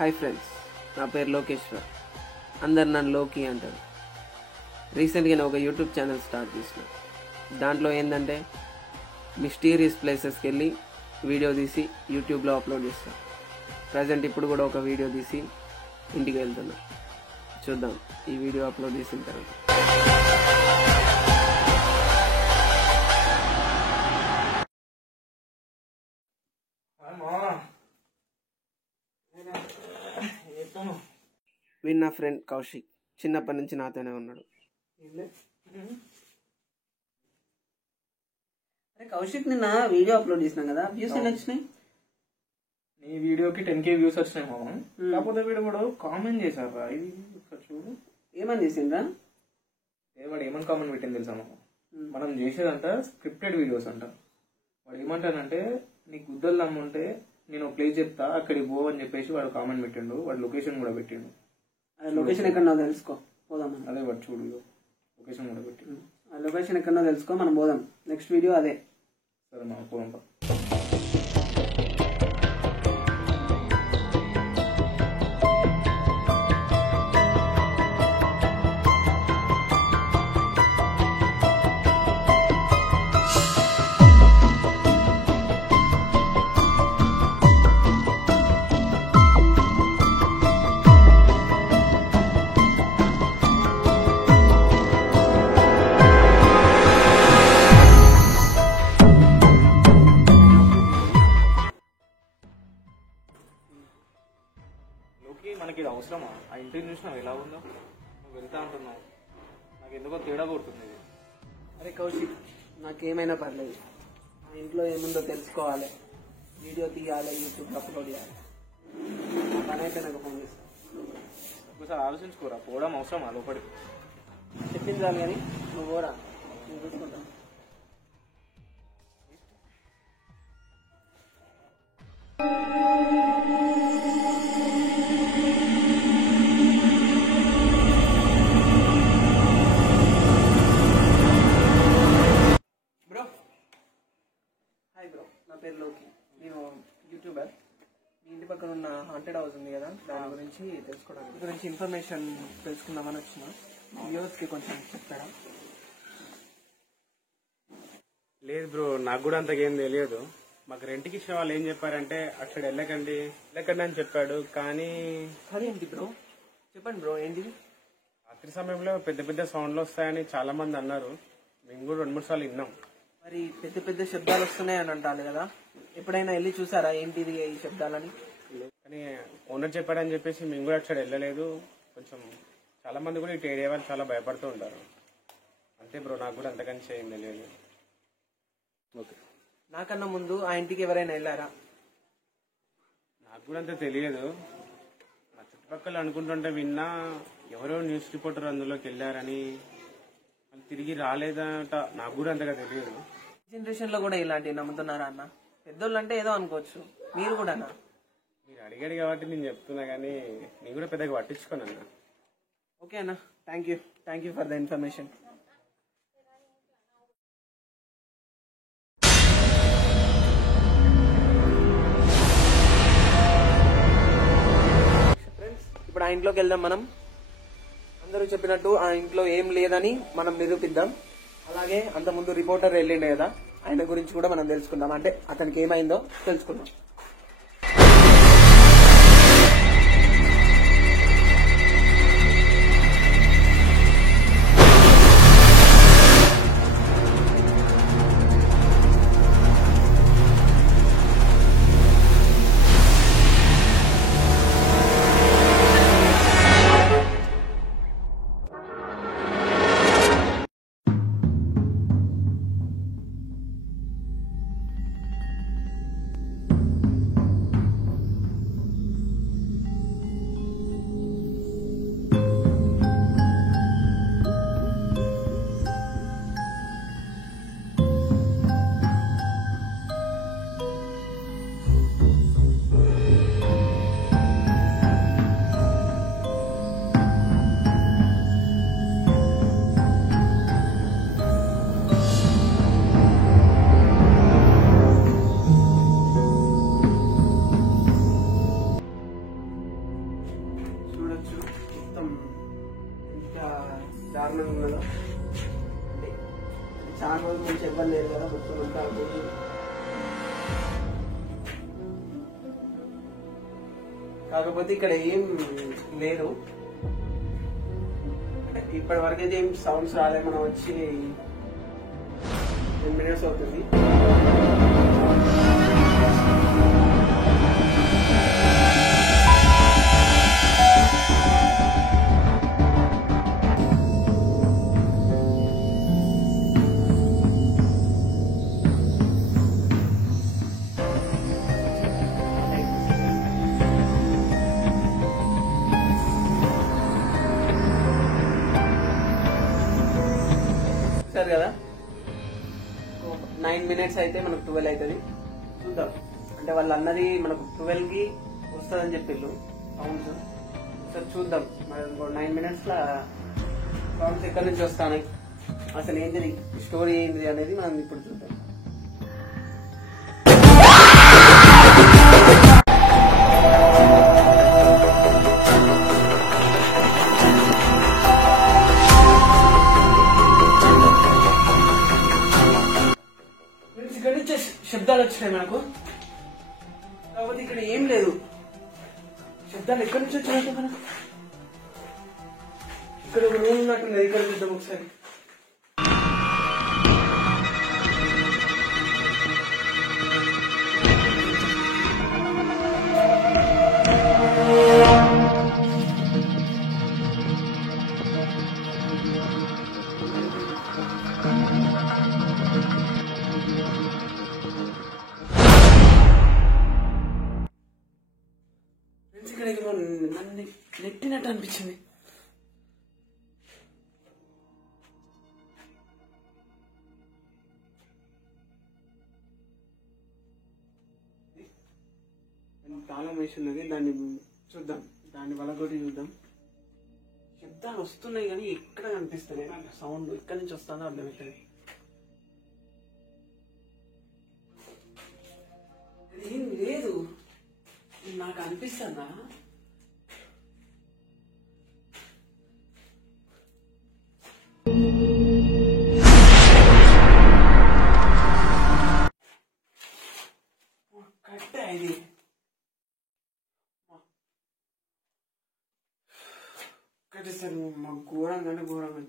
Hi friends, నా పేరు లోకేశ్వర్. అందరు నన్ను లోకి అంటారు. రీసెంట్గా నేను ఒక యూట్యూబ్ ఛానల్ స్టార్ట్ చేసిన. దాంట్లో ఏంటంటే మిస్టీరియస్ ప్లేసెస్కి వెళ్ళి వీడియో తీసి యూట్యూబ్లో అప్లోడ్ చేస్తాను. ప్రజెంట్ ఇప్పుడు కూడా ఒక వీడియో తీసి ఇంటికి వెళ్తున్నా. చూద్దాం ఈ వీడియో అప్లోడ్ చేసిన తర్వాత. వీడు నా ఫ్రెండ్ కౌశిక్. చిన్నప్పటి నుంచి నాతోనే ఉన్నాడు. అరే కౌశిక్, నిన్న వీడియో అప్లోడ్ చేసినాం కదా, వ్యూస్ ఎన్ని వచ్చినాయి? నీ వీడియోకి 10K వ్యూస్ వచ్చినాయి మామ. కాకపోతే వీడు కూడా కామెంట్ చేశారా, ఇది చూడు ఏమని చేసిండ్రా? వాడు ఏమని కామెంట్ పెట్టింది తెలుసా మామ? మనం చేసేదంట స్క్రిప్టెడ్ వీడియోస్ అంట. వాడు ఏమంటానంటే, నీకు గుద్దలు దమ్ముంటే నేను ఒక ప్లేస్ చెప్తా, అక్కడికి పో అని చెప్పేసి వాడు కామెంట్ పెట్టిండు. వాడు లొకేషన్ కూడా పెట్టిండు. అదే లొకేషన్ ఎక్కడో తెలుసుకో, పోదాం. అదే వాడు చూడు, లొకేషన్ కూడా పెట్టిండు. ఆ లొకేషన్ ఎక్కడో తెలుసుకో, మనం పోదాం. నెక్స్ట్ వీడియో అదే. సరే మామ, పోదాం. మనకి ఇది అవసరమా? ఆ ఇంటిని చూసినావు ఎలా ఉందో? నువ్వు వెళ్తా అంటున్నావు, నాకు ఎందుకో తేడా కొడుతుంది ఇది. అరే కౌశిక్, నాకేమైనా పర్లేదు. మా ఇంట్లో ఏముందో తెలుసుకోవాలి, వీడియో తీయాలి, యూట్యూబ్లో అప్లోడ్ చేయాలి. నా పని అయితే నాకు ఫోన్ చేస్తాను. ఒకసారి ఆలోచించుకోరా, పోవడం అవసరమా లోపలికి? చెప్పించాలి కానీ నువ్వు పోరా, నేను చూసుకుంటాను. నా పేరు లోకి, నేను యూట్యూబర్. మీ ఇంటి పక్కన ఉన్న హాంటెడ్ హౌస్ ఉంది కదా, దాని గురించి తెలుసుకోవడానికి గురించి ఇన్ఫర్మేషన్ తెలుసుకుందామని వచ్చిన. వ్యూవర్స్కి కొంచెం చెప్తారా? లేదు బ్రో, నాకు కూడా అంతకేం తెలియదు. మాకు రెంట్కి ఇచ్చిన వాళ్ళు ఏం చెప్పారంటే, అక్కడ వెళ్ళకండి అని చెప్పాడు. కానీ ఏంటి బ్రో, చెప్పండి బ్రో, ఏంటిది? రాత్రి సమయంలో పెద్ద పెద్ద సౌండ్లు వస్తాయని చాలా మంది అన్నారు. మేము కూడా 2-3 సార్లు విన్నాం. మరి పెద్ద పెద్ద శబ్దాలు వస్తున్నాయి అని అంటారు కదా, ఎప్పుడైనా వెళ్ళి చూసారా ఏంటిది ఈ శబ్దాలని? కానీ ఓనర్ చెప్పాడని చెప్పేసి మేము కూడా అక్కడ వెళ్ళలేదు. కొంచెం చాలా మంది కూడా ఇటు ఏరియా వాళ్ళు చాలా భయపడుతూ ఉంటారు. అంతే బ్రో, నాకు కూడా అంతకని చేయం తెలియదు. ఓకే, నాకన్నా ముందు ఆ ఇంటికి ఎవరైనా వెళ్ళారా? నాకు కూడా అంత తెలియదు. నా చుట్టుపక్కల అనుకుంటుంటే విన్నా, ఎవరో న్యూస్ రిపోర్టర్ అందులోకి వెళ్ళారని, వాళ్ళు తిరిగి రాలేదట. నాకు కూడా అంతగా తెలియదు. జనరేషన్ లో కూడా ఇలాంటివి నమ్ముతున్నారా అన్న? పెద్దోళ్ళు అంటే ఏదో అనుకోవచ్చు, మీరు కూడా అన్న. మీరు అడిగాడు కాబట్టి నేను చెప్తున్నా, కానీ నేను కూడా పెద్దగా పట్టించుకోను అన్న. ఓకే అన్న, thank you for the information. Friends, ఇప్పుడు ఆ ఇంట్లోకి వెళ్దాం. మనం అందరూ చెప్పినట్టు ఆ ఇంట్లో ఏం లేదని మనం నిరూపిద్దాం. అలాగే అంతకుముందు రిపోర్టర్ వెళ్ళిండే కదా, ఆయన గురించి కూడా మనం తెలుసుకుందాం. అంటే అతనికి ఏమైందో తెలుసుకుందాం. మొత్తం అంతా పోయింది. కాకపోతే ఇక్కడ ఏం లేదు, ఇప్పటి వరకు అయితే ఏం సౌండ్స్ రాలే. మనం వచ్చి 10 minutes అవుతుంది. చూసారు కదా, 9 minutes అయితే మనకు 12 అవుతుంది. చూద్దాం, అంటే వాళ్ళు అన్నది మనకు 12కి వస్తుందని చెప్పిళ్ళు సౌండ్స్. ఒకసారి చూద్దాం, మరి 9 minutes లా సౌండ్స్ ఎక్కడి నుంచి వస్తాయి, అసలు ఏంటిది స్టోరీ ఏంటిది అనేది మనం ఇప్పుడు చూద్దాం. ఇక్కడ నుంచి శబ్దాలు వచ్చినాయి మనకు, కాబట్టి ఇక్కడ ఏం లేదు. శబ్దాలు ఎక్కడి నుంచి వచ్చినట్టు మనకు ఇక్కడ ఒక రూమ్ ఉన్నట్టుంది. ఇక్కడ చూద్దాం ఒకసారి. ఇక్కడ నన్ను నెట్టినట్టు అనిపించింది. తాళం వేసి ఉన్నది, దాన్ని చూద్దాం, దాన్ని వలగొట్టి చూద్దాం. శబ్దాలు వస్తున్నాయి కానీ ఎక్కడ కనిపిస్తుంది సౌండ్, ఎక్కడి నుంచి వస్తుందో అర్థమవుతుంది. ఏం లేదు, నాకు అనిపిస్తుందా కరెక్టే ఇది. కట్టేసారు మా ఘోరంగా ఘోరంగా